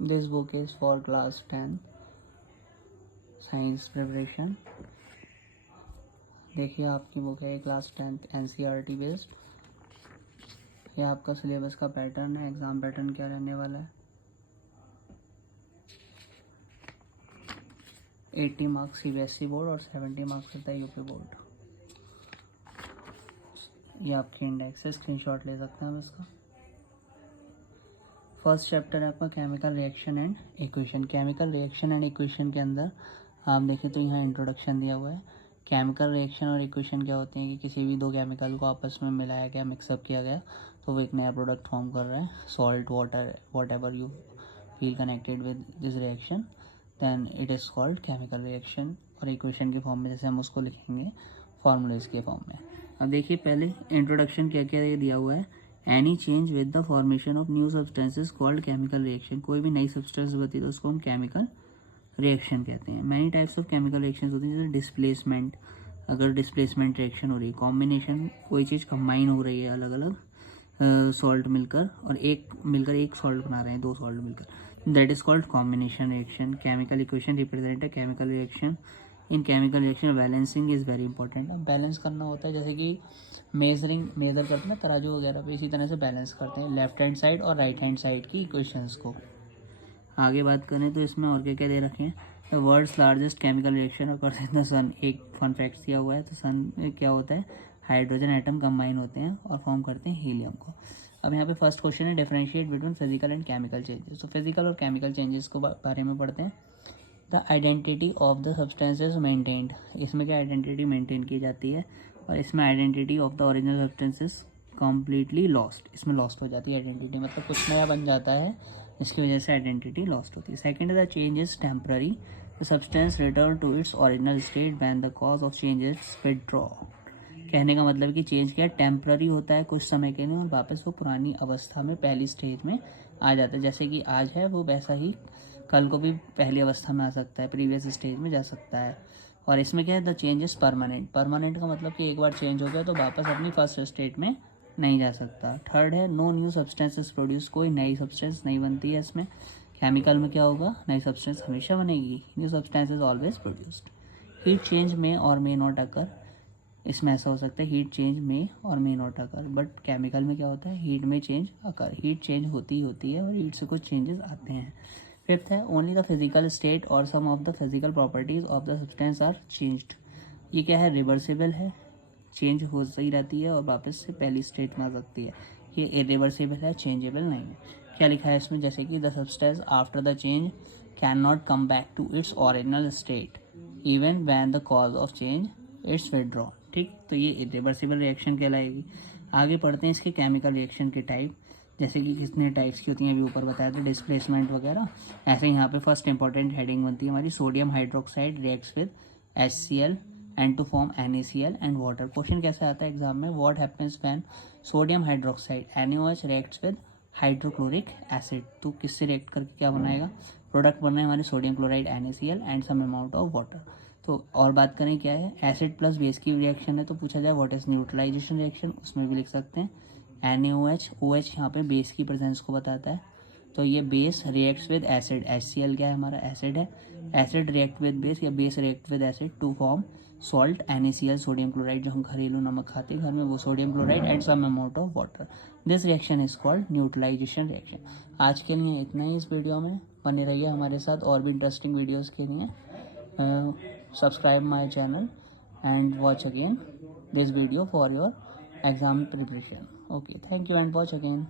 This book is for class 10 science preparation. देखिए आपकी book है क्लास 10 NCERT बेस्ड। ये आपका सिलेबस का पैटर्न है। एग्ज़ाम पैटर्न क्या रहने वाला है, 80 मार्क्स CBSE बोर्ड और 70 मार्क्स रहता है यूपी बोर्ड। ये आपकी इंडेक्स है, स्क्रीनशॉट ले सकते हैं हम इसका। फर्स्ट चैप्टर है आपका chemical reaction and equation. Chemical reaction and equation के अंदर आप देखें तो यहाँ इंट्रोडक्शन दिया हुआ है। केमिकल रिएक्शन और इक्वेशन क्या होते हैं कि किसी भी दो केमिकल को आपस में मिलाया गया, मिक्सअप किया गया तो वो एक नया प्रोडक्ट फॉर्म कर रहा है। Salt, water, whatever you feel connected with this reaction then it is called chemical reaction. और इक्वेशन के फॉर्म में जैसे हम उसको लिखेंगे फॉर्मूलेज के फॉर्म में। अब देखिए पहले इंट्रोडक्शन क्या क्या दिया हुआ है। Any change with the formation of new substances called chemical reaction. कोई भी नई सब्सटेंस बनती है तो उसको हम केमिकल रिएक्शन कहते हैं। Many types of chemical reactions होती हैं जैसे डिस्प्लेसमेंट, अगर डिस्प्लेसमेंट रिएक्शन हो रही है, कॉम्बिनेशन, कोई चीज़ कंबाइन हो रही है अलग अलग सॉल्ट मिलकर और एक सॉल्ट बना रहे हैं, दो सॉल्ट मिलकर, that is called combination reaction. Chemical equation represent है chemical reaction. In chemical reaction balancing is very important. अब बैलेंस करना होता है जैसे कि मेजर करते हैं तराजू वगैरह पे, इसी तरह से बैलेंस करते हैं लेफ्ट हैंड साइड और राइट हैंड साइड की इक्वेशंस को। आगे बात करें तो इसमें और क्या क्या दे रखे हैं। The world's largest chemical reaction occurs in the sun. एक फन फैक्ट दिया हुआ है। तो सन में क्या होता है, हाइड्रोजन एटम कंबाइन होते हैं और फॉर्म करते हैं हीलियम को। अब यहाँ पे फर्स्ट क्वेश्चन है differentiate between physical and chemical changes. तो फिजिकल और केमिकल चेंजेस को बारे में पढ़ते हैं। The identity of the substances maintained. इसमें क्या आइडेंटिटी मेंटेन की जाती है और इसमें identity of the original substances completely lost. इसमें लॉस्ट हो जाती है आइडेंटिटी, मतलब कुछ नया बन जाता है, इसकी वजह से आइडेंटिटी लॉस्ट होती है। Second, the change is temporary. The substance return to its original state when the cause of change is withdraw. कहने का मतलब कि चेंज क्या है, टेम्पररी होता है कुछ समय के लिए और वापस वो पुरानी अवस्था में पहली स्टेज में आ जाता है। जैसे कि आज है वो वैसा ही कल को भी पहली अवस्था में आ सकता है, प्रीवियस स्टेज में जा सकता है। और इसमें क्या है, the change is permanent. Permanent का मतलब कि एक बार चेंज हो गया तो वापस अपनी फर्स्ट स्टेट में नहीं जा सकता। थर्ड है नो न्यू सब्सटेंसेस प्रोड्यूस। कोई नई सब्सटेंस नहीं बनती है इसमें। केमिकल में क्या होगा, नई सब्सटेंस हमेशा बनेगी, new substances always produced. Heat change में और मे नॉट अकर। इसमें ऐसा हो सकता है हीट चेंज में और may not occur, but chemical में क्या होता है, हीट में चेंज अकर। हीट चेंज होती है और हीट से कुछ चेंजेस आते हैं। फिफ्थ है ओनली द फिजिकल स्टेट और some of the physical properties of the substance are changed. ये क्या है, रिवर्सिबल है, चेंज हो सही रहती है और वापस से पहली स्टेट में आ सकती है। ये इरिवर्सिबल है, चेंजेबल नहीं है। क्या लिखा है इसमें, जैसे कि the substance after the change can not come back to its original state even when the cause of change it's withdraw. ठीक, तो ये इरिवर्सिबल रिएक्शन कहलाएगी। आगे पढ़ते हैं इसके केमिकल रिएक्शन के टाइप, जैसे कि कितने टाइप्स की होती हैं अभी ऊपर बताया था, डिस्प्लेसमेंट वगैरह। ऐसे यहाँ पे फर्स्ट इंपॉर्टेंट हेडिंग बनती है हमारी, sodium hydroxide reacts with HCl and to form NaCl and water। Question कैसे आता है एग्जाम में, what happens when sodium hydroxide NaOH reacts with hydrochloric acid. तो किससे रिएक्ट करके क्या बनाएगा, प्रोडक्ट बन रहे हैं हमारे sodium chloride NaCl and some amount of water. तो और बात करें क्या है, एसिड प्लस बेस की रिएक्शन है तो पूछा जाए व्हाट इज न्यूट्रलाइजेशन रिएक्शन, उसमें भी लिख सकते हैं NaOH। OH यहाँ पे बेस की प्रेजेंस को बताता है। तो ये base reacts with acid, HCl क्या है हमारा, एसिड है। एसिड रिएक्ट विद बेस या base react with acid to form salt NaCl, sodium chloride, जो हम घरेलू नमक खाते हैं घर में, वो sodium chloride and some amount of water. This reaction is called neutralization reaction. आज के लिए इतना ही इस वीडियो में। बने रहिए हमारे साथ और भी इंटरेस्टिंग वीडियोज़ के लिए। Subscribe my channel and watch again this video for your exam preparation. Okay, thank you and watch again.